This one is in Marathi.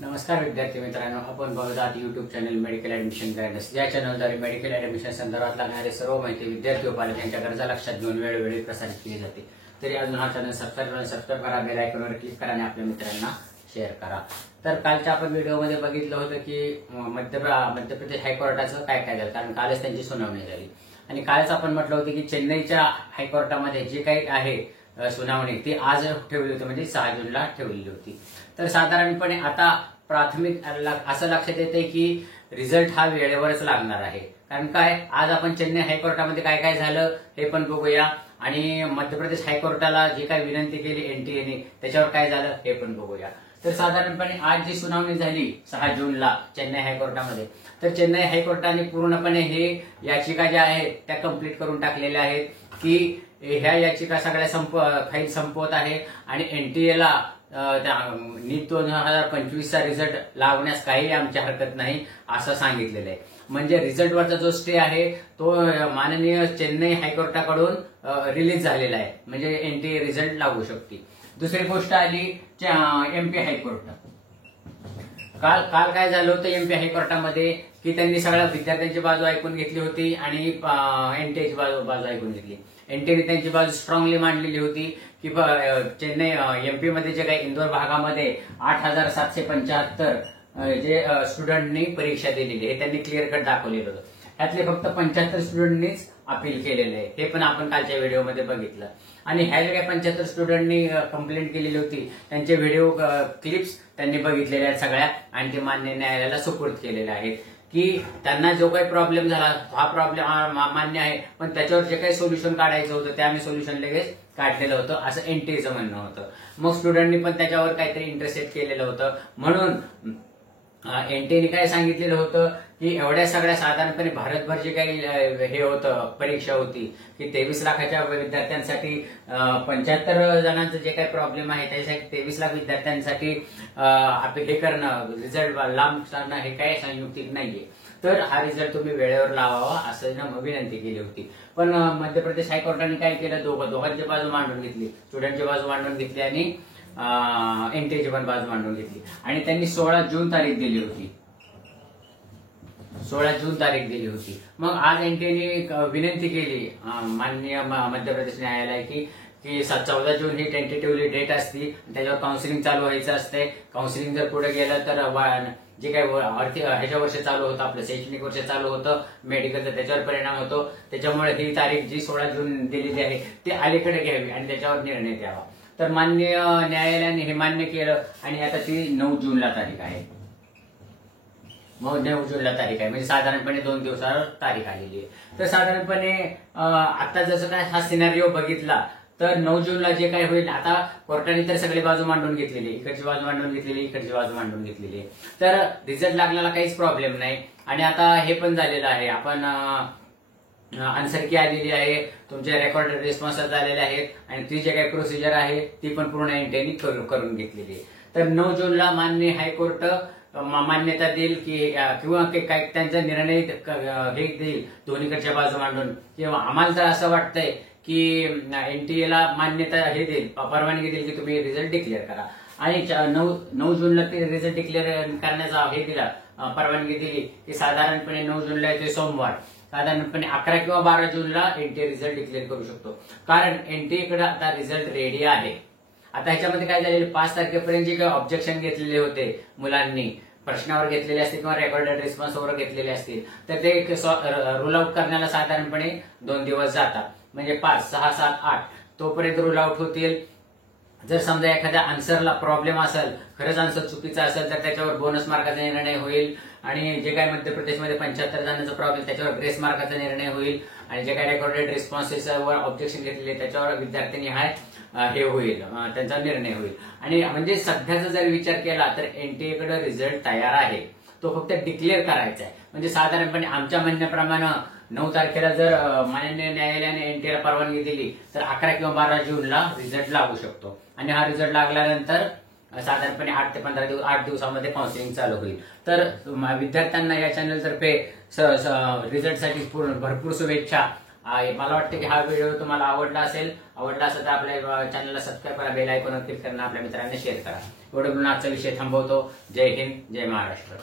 नमस्कार विद्यार्थी मित्रांनो, आपण बघत आहात YouTube channel medical admission guidance. या चॅनलद्वारे मेडिकल ऍडमिशन संदर्भात लागणारे सर्व माहिती विद्यार्थी व पालक यांच्या गरजा लक्षात घेऊन वेळोवेळी प्रसारित केली जाते। तरी अजून हा चॅनल सबस्क्राईब करा, बेल आयकॉनवर क्लिक करा आणि आपल्या मित्रांना शेअर करा। तर कालच्या आपण व्हिडिओमध्ये बघितलं होतं की मध्य प्रदेश हायकोर्टाचं काय काय झालं, कारण कालच त्यांची सुनावणी झाली आणि कालच आपण म्हटलं होतं की चेन्नईच्या हायकोर्टामध्ये जे काही आहे सुनावणी ती आज ठेवली होती, म्हणजे 6 जूनला ठेवलेली होती। तर साधारणपणे आता प्राथमिक असं लक्षात येते की रिझल्ट हा वेळेवरच लागणार आहे। कारण काय, आज आपण चेन्नई हायकोर्टामध्ये काय काय झालं हे पण बघूया आणि मध्य प्रदेश हायकोर्टाला जी काही विनंती केली एनटीएने त्याच्यावर काय झालं हे पण बघूया। तर साधारणपणे आज जी सुनावणी झाली 6 जूनला चेन्नई हायकोर्टामध्ये, तर चेन्नई हायकोर्टाने पूर्णपणे हे याचिका ज्या आहेत त्या कंप्लीट करून टाकलेल्या आहेत की ह्या याचिका सगळ्या फाईल संपवत आहे आणि एनटीएला नीट 2025चा रिझल्ट लावण्यास काही आमची हरकत नाही असं सांगितलेलं आहे। म्हणजे रिझल्टवरचा जो स्टे आहे तो माननीय चेन्नई हायकोर्टाकडून रिलीज झालेला आहे, म्हणजे एनटीए रिझल्ट लागू शकते। दुसरी गोष्ट आली एमपी हायकोर्ट। काल काय झालं होतं एमपी हायकोर्टामध्ये की त्यांनी सगळ्या विद्यार्थ्यांची बाजू ऐकून घेतली होती आणि एनटीएची बाजू ऐकून घेतली। एनटीएने त्यांची बाजू स्ट्रॉंगली मांडलेली होती की चेन्नई एमपी मध्ये जे काही इंदोर भागामध्ये 8775 जे स्टुडंटनी परीक्षा दिलेली आहे त्यांनी क्लिअर कट दाखवलेलं होतं। त्यातले फक्त 75 स्टुडंटनीच अपील केलेलं आहे, हे पण आपण कालच्या व्हिडिओमध्ये बघितलं। आणि ह्या ज्या 75 स्टुडंटनी कंप्लेंट केलेली होती त्यांचे व्हिडिओ क्लिप्स त्यांनी बघितलेल्या आहेत सगळ्या आणि ते मान्य न्यायालयाला सुपूर्द केलेले आहेत की त्यांना जो काही प्रॉब्लेम झाला हा प्रॉब्लेम मान्य आहे, पण त्याच्यावर जे काही सोल्युशन काढायचं होतं ते आम्ही सोल्युशन लगेच काढलेलं होतं असं एनटीएचं म्हणणं होतं। मग स्टुडंटनी पण त्याच्यावर काहीतरी इंटरेस्टेड केलेलं होतं, म्हणून एनटीएने काय सांगितलेलं होतं की एवढ्या सगळ्या साधारणपणे भारतभर जे काही हे होतं परीक्षा होती की 23 लाखाच्या विद्यार्थ्यांसाठी 75 जणांचं जे काही प्रॉब्लेम आहे त्याच्यासाठी 23 लाख विद्यार्थ्यांसाठी हे करणं रिझल्ट लांब करणं हे काही संयुक्तिक नाहीये। तर हा रिझल्ट तुम्ही वेळेवर लावावा असं विनंती केली होती। पण मध्य प्रदेश हायकोर्टाने काय केलं, दोघांची बाजू मांडून घेतली, स्टुडंटची बाजू मांडून घेतली आणि एनटीएची पण बाजू मांडून घेतली आणि त्यांनी 16 जून तारीख दिली होती। 16 जून तारीख दिली होती। मग आज एनटीएने विनंती केली माननीय मध्य प्रदेश न्यायालय की 14 जून ही टेंटेटिव्हली डेट असती, त्याच्यावर काउन्सिलिंग चालू व्हायचं असते। काउन्सिलिंग जर पुढे गेलं तर जे काही ह्याच्या वर्ष चालू होतं आपलं शैक्षणिक वर्ष चालू होतं मेडिकलचं त्याच्यावर परिणाम होतो। त्याच्यामुळे ही तारीख जी 16 जून दिलेली आहे ती अलीकडे घ्यावी आणि त्याच्यावर निर्णय द्यावा। तर माननीय न्यायालयाने हे मान्य केलं आणि आता ती 9 जूनला तारीख आहे। 9 जूनला तारीख आहे, म्हणजे साधारणपणे 2 दिवसावर तारीख आलेली आहे। तर साधारणपणे आता जसं काय हा सिनारिओ बघितला तर 9 जूनला जे काय होईल, आता कोर्टाने तर सगळी बाजू मांडून घेतलेली, इकडची बाजू मांडून घेतलेली, इकडची बाजू मांडून घेतलेली, तर रिझल्ट लागण्याला काहीच प्रॉब्लेम नाही। आणि आता हे पण झालेलं आहे, आपण आन्सर की आलेली आहे, तुमचे रेकॉर्डेड रिस्पॉन्सेस आलेले आहेत आणि ती जे काही प्रोसिजर आहे ती पण पूर्ण एनटीएने करून घेतलेली आहे। तर 9 जूनला माननीय हायकोर्ट मान्यता देईल की किंवा काही त्यांचा निर्णय हे देईल दोन्हीकडच्या बाजू मांडून, किंवा आम्हाला तर असं वाटतंय की एनटीएला मान्यता हे देईल, परवानगी देईल की तुम्ही रिझल्ट डिक्लेअर करा। आणि 9 जूनला ते रिझल्ट डिक्लेअर करण्याचा हे दिला, परवानगी दिली की साधारणपणे 9 जूनला येते सोमवार, साधारणपणे 11 किंवा 12 जूनला एनटीए रिझल्ट डिक्लेअर करू शकतो, कारण एनटीएकडे आता रिझल्ट रेडी आहे। आता ह्याच्यामध्ये काय झालेलं, 5 तारखेपर्यंत जे काही ऑब्जेक्शन घेतलेले होते मुलांनी, प्रश्नावर घेतलेले असतील किंवा रेकॉर्डेड रिस्पॉन्सवर घेतलेले असतील, तर ते रूल आउट करण्याला साधारणपणे 2 दिवस जातात, म्हणजे 5, 6, 7, 8 तोपर्यंत रूल आउट होतील। जर समजा एखाद्या आन्सरला प्रॉब्लेम असेल, खरंच आन्सर चुकीचा असेल तर त्याच्यावर बोनस मार्काचा निर्णय होईल आणि जे काही मध्य प्रदेशमध्ये 75 जणांचा प्रॉब्लेम त्याच्यावर ग्रेस मार्काचा निर्णय होईल आणि जे काही रेकॉर्डेड रिस्पॉन्सेसवर ऑब्जेक्शन घेतलेले त्याच्यावर विद्यार्थ्यांनी हे होईल, त्यांचा निर्णय होईल। आणि म्हणजे सध्याचा जर विचार केला तर एनटीएकडे रिझल्ट तयार आहे, तो फक्त डिक्लेअर करायचा आहे। म्हणजे साधारणपणे आमच्या म्हणण्याप्रमाणे 9 तारखेला जर माननीय न्यायालयाने एनटीएला परवानगी दिली तर 11 किंवा 12 जूनला रिझल्ट लागू शकतो आणि हा रिझल्ट लागल्यानंतर साधारणपणे 8 ते 15 दिवस 8 दिवसामध्ये काउन्सिलिंग चालू होईल। तर विद्यार्थ्यांना या चॅनलतर्फे रिझल्टसाठी भरपूर शुभेच्छा। मला वाटतं की हा व्हिडिओ तुम्हाला आवडला असेल तर आपल्या चॅनलला सबस्क्राईब करा, बेल आयकॉनवर क्लिक करा, आपल्या मित्रांना शेअर करा। एवढं म्हणून आजचा विषय थांबवतो. जय हिंद, जय महाराष्ट्र.